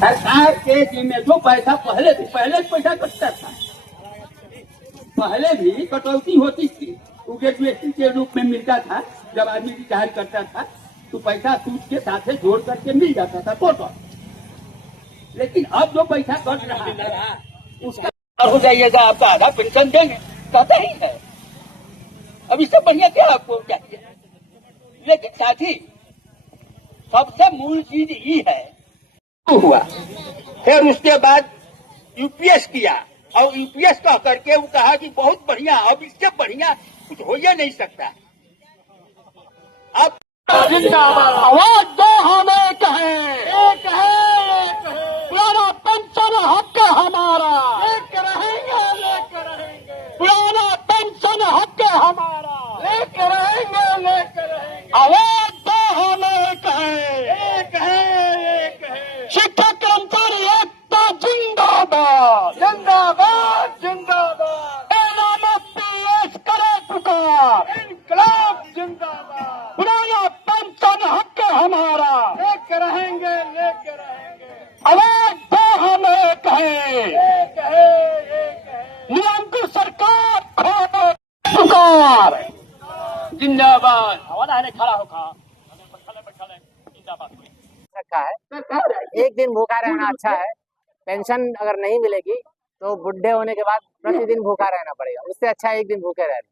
सरकार के जिम्मे जो पैसा पहले पैसा कटता था, पहले भी कटौती होती थी, वो ग्रेजुएशन के रूप में मिलता था। जब आदमी रिटायर करता था तो पैसा सूद के साथ जोड़ करके मिल जाता था टोटल। लेकिन अब जो पैसा कट रहा है उसका हो जाइएगा, आपका आधा पेंशन देंगे, कहता ही है। अब इससे बढ़िया क्या आपको चाहिए? लेकिन साथ ही सबसे मूल चीज ये है हुआ। फिर उसके बाद यूपीएस किया और यूपीएस कह करके वो कहा कि बहुत बढ़िया, अब इससे बढ़िया कुछ हो ही नहीं सकता। अब आवाज दो हमें कहे, एक है पुराना पेंशन हक हमारा, लेकर रहेंगे पुराना पेंशन हक हमारा, लेकर रहेंगे आवाज दो हमें कहे, एक है शिक्षक कर्मचारी एकता जिंदाबाद, करे पुकार, इनकलाब जिंदाबाद, पुराना पेंशन हक हमारा, लेकर रहेंगे आवाज दो हमें कहे, एक है निरंकुश सरकार खो पुकार जिंदाबाद। हवाला है खड़ा होगा जिंदाबाद रखा है। एक दिन भूखा रहना अच्छा है। पेंशन अगर नहीं मिलेगी तो बुढ़े होने के बाद प्रतिदिन भूखा रहना पड़ेगा, उससे अच्छा एक दिन भूखे रहना।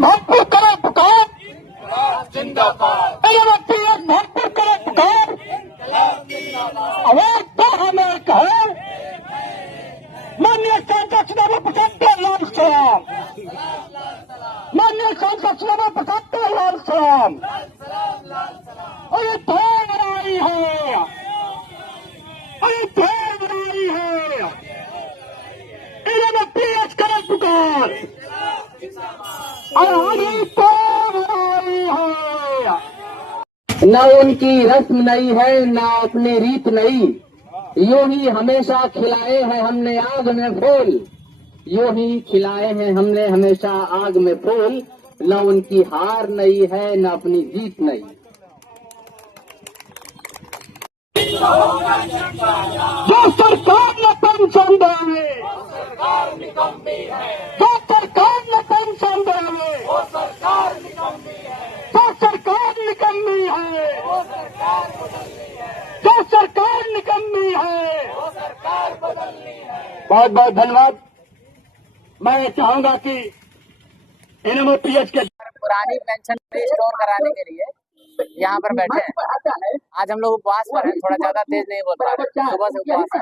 भरपूर करो पुकार जिंदाबाद, भरपूर करो पुकार आवाज दो हमें कहे, माननीय सांसद सभापति लाल सलाम, माननीय सांसद सभापति लाल सलाम। अयोध्या बनाई है, अयोध्या बनाई है, इन्होंने पीएच करे पुकार, न उनकी रस्म नहीं है, न अपनी रीत नहीं, यूं ही हमेशा खिलाए हैं हमने आग में फूल, यूं ही खिलाए हैं हमने हमेशा आग में फूल, न उनकी हार नहीं है, न अपनी जीत नहीं। जो सरकार ने पेंशन देवे, जो सरकार ने पेंशन देवे, जो सरकार निकम्मी है, जो सरकार निकम्मी है, बहुत बहुत धन्यवाद। मैं चाहूंगा कि इन्होंने पीएच के पुरानी पेंशन रिस्टोर कराने के लिए यहाँ पर बैठे हैं। आज हम लोग उपवास पर हैं, थोड़ा ज्यादा तेज नहीं बोल पा रहे, सुबह से उपवास है।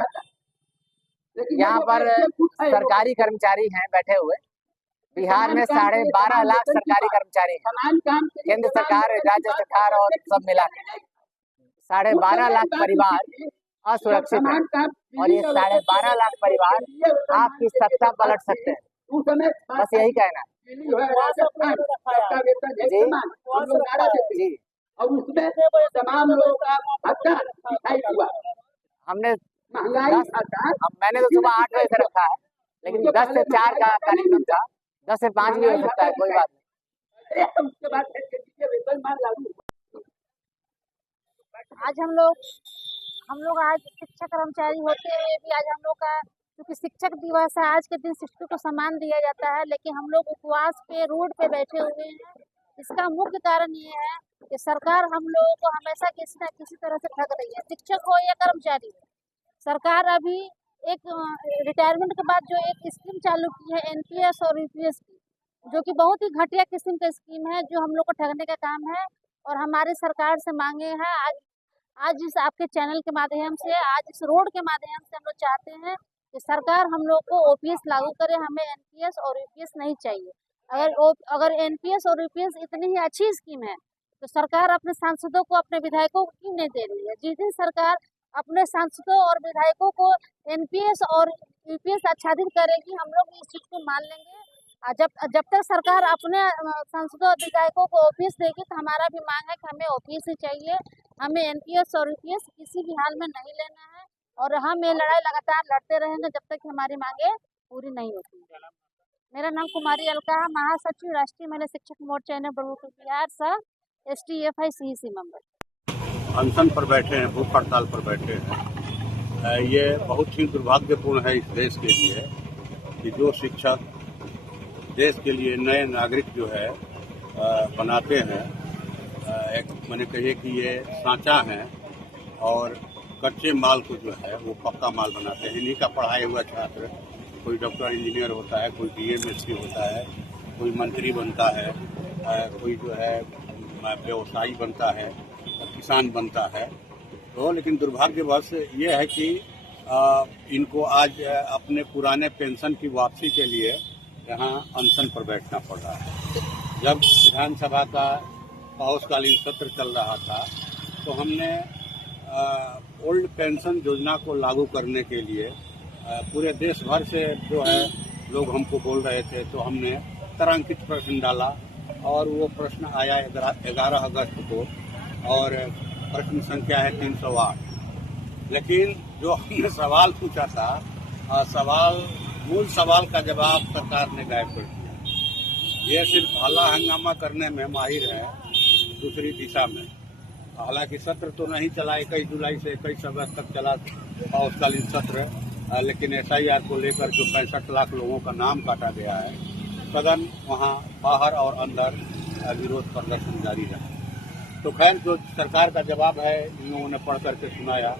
यहाँ पर सरकारी कर्मचारी हैं बैठे हुए। बिहार में 12.5 लाख सरकारी कर्मचारी हैं, केंद्र सरकार, राज्य सरकार और सब मिला के 12.5 लाख परिवार असुरक्षित है और ये 12.5 लाख परिवार आपकी सत्ता पलट सकते हैं। बस यही कहना है जी। और उसमें तमाम लोगों का भत्ता दिखाई हुआ। हमने मैंने तो सुबह 8 बजे से रखा है, लेकिन 10 से 4 का कार्यक्रम था, 10 से 5 भी हो सकता है, कोई बात नहीं। उसके बाद आज हम लोग आज शिक्षक कर्मचारी होते हुए भी आज हम लोग का, क्योंकि शिक्षक दिवस है, आज के दिन शिक्षक को सम्मान दिया जाता है, लेकिन हम लोग उपवास पे रोड पे बैठे हुए हैं। इसका मुख्य कारण ये है कि सरकार हम लोगों को हमेशा किसी न किसी तरह से ठग रही है, शिक्षक हो या कर्मचारी हो। सरकार अभी एक रिटायरमेंट के बाद जो एक स्कीम चालू की है एनपीएस और यूपीएस की, जो कि बहुत ही घटिया किस्म का स्कीम है, जो हम लोग को ठगने का काम है। और हमारी सरकार से मांगे हैं आज इस आपके चैनल के माध्यम से, आज इस रोड के माध्यम से हम लोग चाहते हैं कि सरकार हम लोग को ओपीएस लागू करे, हमें एनपीएस और यूपीएस नहीं चाहिए। अगर एनपीएस और यूपीएस इतनी ही अच्छी स्कीम है तो सरकार अपने सांसदों को, अपने विधायकों को क्यों नहीं दे रही है? जिस दिन सरकार अपने सांसदों और विधायकों को एनपीएस और यूपीएस आच्छादित करेगी, हम लोग इस चीज को मान लेंगे। जब तक सरकार अपने सांसदों और विधायकों को ओपीएस देगी तो हमारा भी मांग है कि हमें ओपीएस ही चाहिए, हमें एनपीएस और यूपीएस किसी भी हाल में नहीं लेना है। और हम ये लड़ाई लगातार लड़ते रहेंगे जब तक हमारी मांगे पूरी नहीं होती। मेरा नाम कुमारी अलका है, महासचिव राष्ट्रीय महिला शिक्षक मोर्चा बिहार सह STFI CEC मेंबर। अनशन पर बैठे हैं, भूख हड़ताल पर बैठे हैं। ये बहुत ही दुर्भाग्यपूर्ण है इस देश के लिए कि जो शिक्षक देश के लिए नए नागरिक जो है बनाते हैं, एक मैंने कहिए कि ये सांचा है और कच्चे माल को जो है वो पक्का माल बनाते हैं। इन्हीं का पढ़ाया हुआ छात्र कोई डॉक्टर इंजीनियर होता है, कोई DMSc होता है, कोई मंत्री बनता है, कोई जो है व्यवसायी बनता है, किसान बनता है। तो लेकिन दुर्भाग्यवश ये है कि इनको आज अपने पुराने पेंशन की वापसी के लिए यहाँ अनशन पर बैठना पड़ रहा है। जब विधानसभा का पावसकालीन सत्र चल रहा था तो हमने ओल्ड पेंशन योजना को लागू करने के लिए पूरे देश भर से जो है लोग हमको बोल रहे थे, तो हमने तारांकित प्रश्न डाला और वो प्रश्न आया 11 अगस्त को और प्रश्न संख्या है 308। लेकिन जो हमने सवाल पूछा था, मूल सवाल का जवाब सरकार ने गायब कर दिया। ये सिर्फ हल्ला हंगामा करने में माहिर है दूसरी दिशा में। हालांकि सत्र तो नहीं चला, 21 जुलाई से 21 अगस्त तक चला पावसकालीन सत्र, लेकिन SIR को लेकर जो 65 लाख लोगों का नाम काटा गया है, सदन वहाँ बाहर और अंदर विरोध प्रदर्शन जारी रहा। तो खैर जो सरकार का जवाब है इन लोगों ने पढ़ करके सुनाया।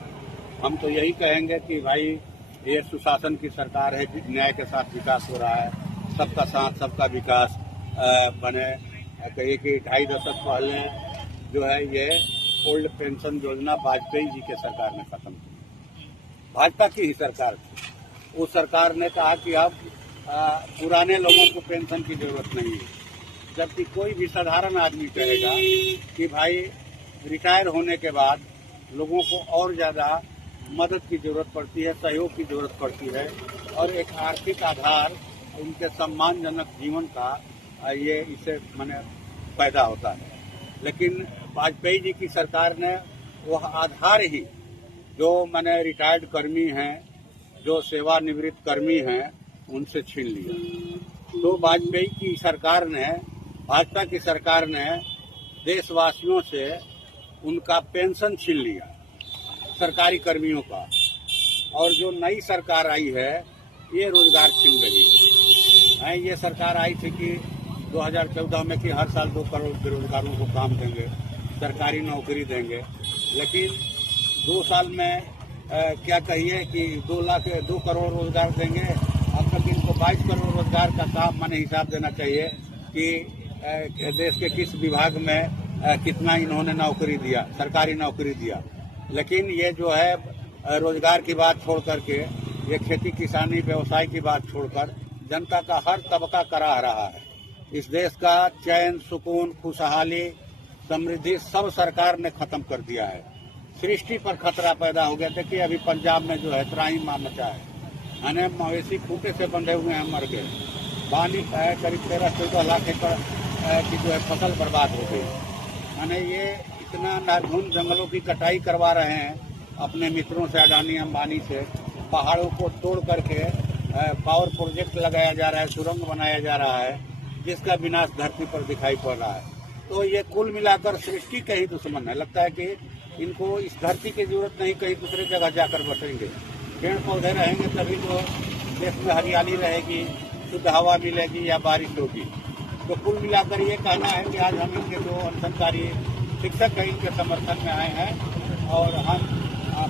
हम तो यही कहेंगे कि भाई ये सुशासन की सरकार है, न्याय के साथ विकास हो रहा है, सबका साथ सबका विकास बने। कहिए कि 2.5 दशक पहले जो है ये ओल्ड पेंशन योजना वाजपेयी जी के सरकार ने खत्म की, भाजपा की ही सरकार थी। उस सरकार ने कहा कि अब पुराने लोगों को पेंशन की जरूरत नहीं है, जबकि कोई भी साधारण आदमी कहेगा कि भाई रिटायर होने के बाद लोगों को और ज़्यादा मदद की जरूरत पड़ती है, सहयोग की जरूरत पड़ती है और एक आर्थिक आधार उनके सम्मानजनक जीवन का ये इससे माने पैदा होता है। लेकिन वाजपेयी जी की सरकार ने वह आधार ही जो माने रिटायर्ड कर्मी हैं, जो सेवानिवृत्त कर्मी हैं, उनसे छीन लिया। तो वाजपेयी की सरकार ने, भाजपा की सरकार ने देशवासियों से उनका पेंशन छीन लिया, सरकारी कर्मियों का। और जो नई सरकार आई है ये रोजगार छीन रही है। ये सरकार आई थी कि 2014 में कि हर साल 2 करोड़ बेरोजगारों को काम देंगे, सरकारी नौकरी देंगे, लेकिन 2 साल में क्या कहिए कि 2 करोड़ रोजगार देंगे। अब तक इनको 22 करोड़ रोजगार का काम माने हिसाब देना चाहिए कि देश के किस विभाग में कितना इन्होंने नौकरी दिया, सरकारी नौकरी दिया। लेकिन ये जो है रोजगार की बात छोड़ करके, ये खेती किसानी व्यवसाय की बात छोड़कर जनता का हर तबका कराह रहा है। इस देश का चैन, सुकून, खुशहाली, समृद्धि सब सरकार ने खत्म कर दिया है। सृष्टि पर खतरा पैदा हो गया। देखिए अभी पंजाब में जो है त्राहिमाम मचा है, यानी मवेशी खूंटे से बंधे हुए हैं, मर गए। पानी करीब 13-14 लाख एकड़ की जो है फसल बर्बाद हो गई। यानी ये इतना नाधुन जंगलों की कटाई करवा रहे हैं अपने मित्रों से, अडानी अंबानी से। पहाड़ों को तोड़ करके पावर प्रोजेक्ट लगाया जा रहा है, सुरंग बनाया जा रहा है, जिसका विनाश धरती पर दिखाई पड़ रहा है। तो ये कुल मिलाकर सृष्टि का ही दुश्मन है। लगता है कि इनको इस धरती की जरूरत नहीं, कहीं दूसरे जगह जाकर बसेंगे। पेड़ पौधे रहेंगे तभी तो देश में हरियाली रहेगी, शुद्ध हवा मिलेगी या बारिश होगी। तो कुल मिलाकर ये कहना है कि आज हम इनके जो अनशनकारी शिक्षक हैं इनके समर्थन में आए हैं और हम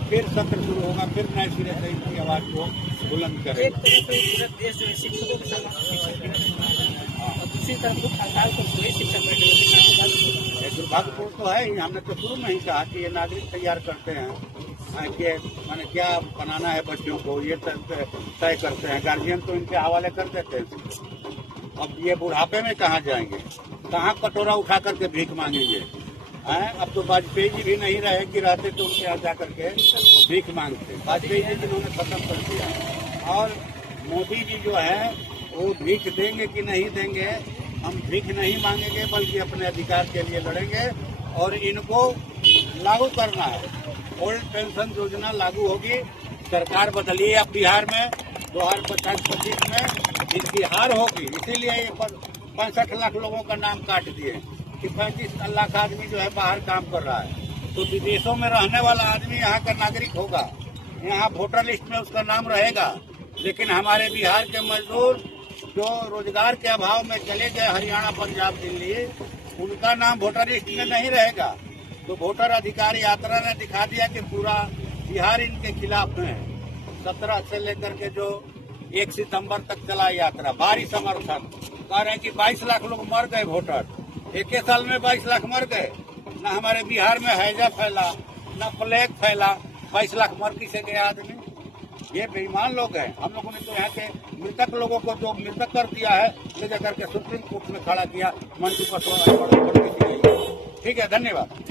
फिर सत्र शुरू होगा, फिर नए सिरे से इनकी आवाज को बुलंद करेंगे। एक तरह से पूरे देश में शिक्षकों के दूसरी तरफ हड़ताल पर पूरे शिक्षक बैठे। दुर्भाग्यपूर्ण तो है ही। हमने तो शुरू में ही कहा कि ये नागरिक तैयार करते हैं कि माने क्या बनाना है बच्चों को, ये तय करते हैं। गार्जियन तो इनके हवाले कर देते हैं। अब ये बुढ़ापे में कहाँ जाएंगे, कहाँ कटोरा उठा करके भीख मांगेंगे। अब तो वाजपेयी जी भी नहीं रहे कि रहते तो उनके यहाँ जाकर के भीख मांगते। वाजपेयी जी जिन्होंने खत्म कर दिया। और मोदी जी जो है वो भीख देंगे कि नहीं देंगे, हम भीख नहीं मांगेंगे बल्कि अपने अधिकार के लिए लड़ेंगे और इनको लागू करना है। ओल्ड पेंशन योजना लागू होगी। सरकार बदलिए अब बिहार में 2025 में जिनकी हार होगी। इसीलिए ये 65 लाख लोगों का नाम काट दिए कि 35 लाख आदमी जो है बाहर काम कर रहा है। तो विदेशों में रहने वाला आदमी यहाँ का नागरिक होगा, यहाँ वोटर लिस्ट में उसका नाम रहेगा। लेकिन हमारे बिहार के मजदूर जो रोजगार के अभाव में चले गए हरियाणा, पंजाब, दिल्ली, उनका नाम वोटर लिस्ट में नहीं रहेगा। तो वोटर अधिकार यात्रा ने दिखा दिया कि पूरा बिहार इनके खिलाफ है। 17 से लेकर के जो 1 सितंबर तक चला यात्रा, भारी समर्थन। कह रहे हैं कि 22 लाख लोग मर गए वोटर, एक साल में 22 लाख मर गए। न हमारे बिहार में हैजा फैला, न प्लेग फैला, 22 लाख मर किसे गए आदमी। ये बेईमान लोग हैं। हम लोगों ने तो यहाँ के मृतक लोगों को जो मृतक कर दिया है, ले जाकर के सुप्रीम कोर्ट में खड़ा किया, मंजू पर। ठीक है, धन्यवाद।